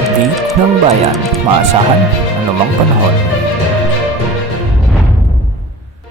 update ng bayan, maasahan anumang panahon.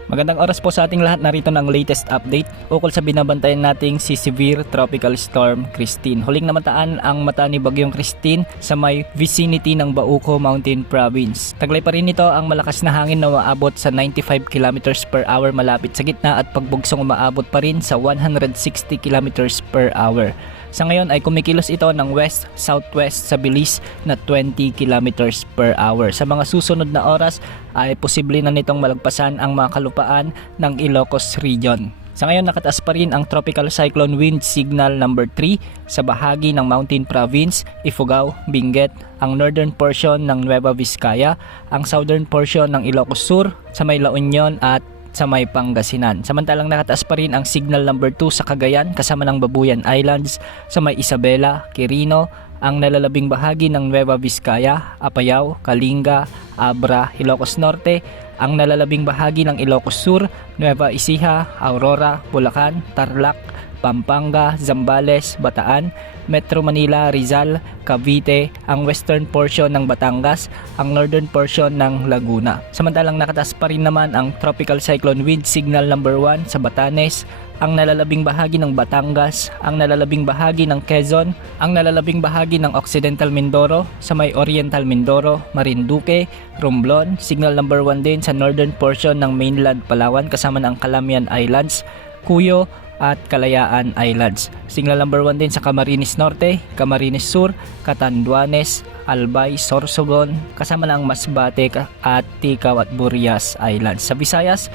Magandang oras po sa ating lahat, narito ng latest update ukol sa binabantayan nating si Severe Tropical Storm Christine. Huling namataan ang mata ni Bagyong Christine sa may vicinity ng Bauco Mountain Province. Taglay pa rin nito ang malakas na hangin na umaabot sa 95 km per hour malapit sa gitna at pagbugsong umaabot pa rin sa 160 km per hour. Sa ngayon ay kumikilos ito ng west-southwest sa bilis na 20 km per hour. Sa mga susunod na oras ay posible na nitong malagpasan ang mga kalupaan ng Ilocos Region. Sa ngayon nakataas pa rin ang Tropical Cyclone Wind Signal number 3 sa bahagi ng Mountain Province, Ifugao, Benguet, ang northern portion ng Nueva Vizcaya, ang southern portion ng Ilocos Sur, sa may La Union at sa may Pangasinan. Samantalang nakataas pa rin ang signal number 2 sa Cagayan kasama ng Babuyan Islands, sa may Isabela, Quirino, ang nalalabing bahagi ng Nueva Vizcaya, Apayao, Kalinga, Abra, Ilocos Norte, ang nalalabing bahagi ng Ilocos Sur, Nueva Ecija, Aurora, Bulacan, Tarlac, Pampanga, Zambales, Bataan, Metro Manila, Rizal, Cavite, ang western portion ng Batangas, ang northern portion ng Laguna. Samantalang nakataas pa rin naman ang Tropical Cyclone Wind Signal number 1 sa Batanes, ang nalalabing bahagi ng Batangas, ang nalalabing bahagi ng Quezon, ang nalalabing bahagi ng Occidental Mindoro, sa may Oriental Mindoro, Marinduque, Romblon, signal number 1 din sa northern portion ng mainland Palawan kasama ng Calamian Islands, Cuyo, at Kalayaan Islands. Signal number 1 din sa Camarines Norte, Camarines Sur, Catanduanes, Albay, Sorsogon, kasama ng Masbate at Ticao at Burias Islands. Sa Visayas,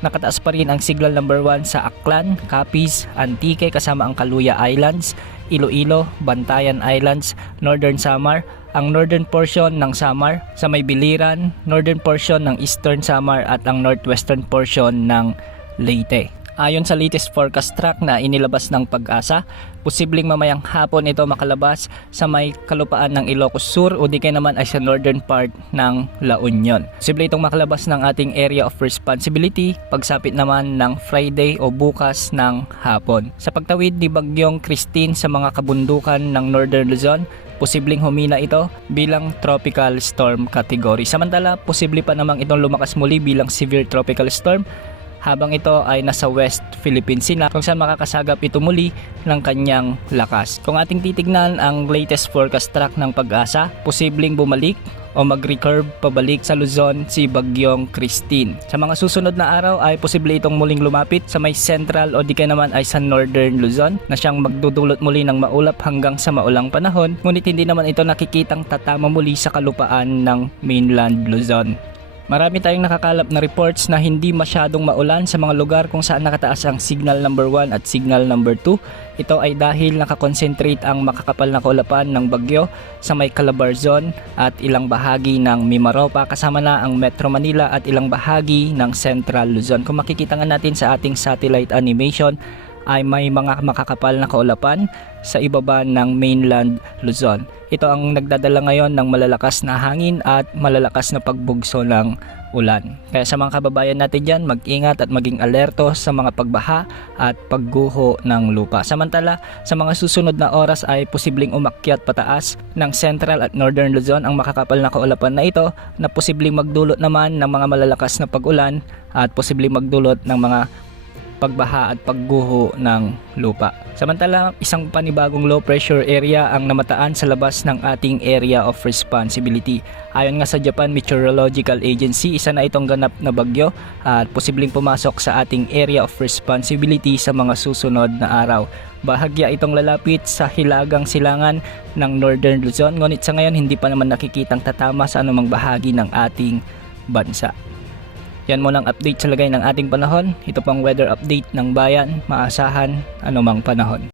nakataas pa rin ang signal number 1 sa Aklan, Capiz, Antique kasama ang Caluya Islands, Iloilo, Bantayan Islands, Northern Samar, ang northern portion ng Samar, sa may Biliran, northern portion ng Eastern Samar at ang northwestern portion ng Leyte. Ayon sa latest forecast track na inilabas ng Pag-asa, posibleng mamayang hapon ito makalabas sa may kalupaan ng Ilocos Sur o di kaya naman ay sa northern part ng La Union. Posible itong makalabas ng ating area of responsibility pagsapit naman ng Friday o bukas ng hapon. Sa pagtawid ni Bagyong Christine sa mga kabundukan ng Northern Luzon, posibleng humina ito bilang tropical storm category. Samantala, posible pa namang itong lumakas muli bilang severe tropical storm habang ito ay nasa West Philippine Sea kung saan makakasagap ito muli ng kanyang lakas. Kung ating titignan ang latest forecast track ng Pag-asa, posibleng bumalik o mag-recurve pabalik sa Luzon si Bagyong Christine. Sa mga susunod na araw ay posible itong muling lumapit sa may central o di kaya naman ay sa northern Luzon na siyang magdudulot muli ng maulap hanggang sa maulang panahon, ngunit hindi naman ito nakikitang tatama muli sa kalupaan ng mainland Luzon. Marami tayong nakakalap na reports na hindi masyadong maulan sa mga lugar kung saan nakataas ang signal number 1 at signal number 2. Ito ay dahil nakakonsentrate ang makakapal na kaulapan ng bagyo sa may Calabarzon at ilang bahagi ng Mimaropa kasama na ang Metro Manila at ilang bahagi ng Central Luzon. Kung makikita nga natin sa ating satellite animation ay may mga makakapal na kaulapan sa ibaba ng mainland Luzon. Ito ang nagdadala ngayon ng malalakas na hangin at malalakas na pagbugso ng ulan. Kaya sa mga kababayan natin dyan, mag-ingat at maging alerto sa mga pagbaha at pagguho ng lupa. Samantala, sa mga susunod na oras ay posibleng umakyat pataas ng Central at Northern Luzon ang makakapal na kaulapan na ito na posibleng magdulot naman ng mga malalakas na pag-ulan at posibleng magdulot ng mga pagbaha at pagguho ng lupa. Samantala, isang panibagong low pressure area ang namataan sa labas ng ating area of responsibility. Ayon nga sa Japan Meteorological Agency, isa na itong ganap na bagyo at posibleng pumasok sa ating area of responsibility sa mga susunod na araw. Bahagya itong lalapit sa hilagang silangan ng Northern Luzon, ngunit sa ngayon hindi pa naman nakikitang tatama sa anumang bahagi ng ating bansa. Yan muna ang update sa lagay ng ating panahon. Ito pang weather update ng bayan, maasahan anumang panahon.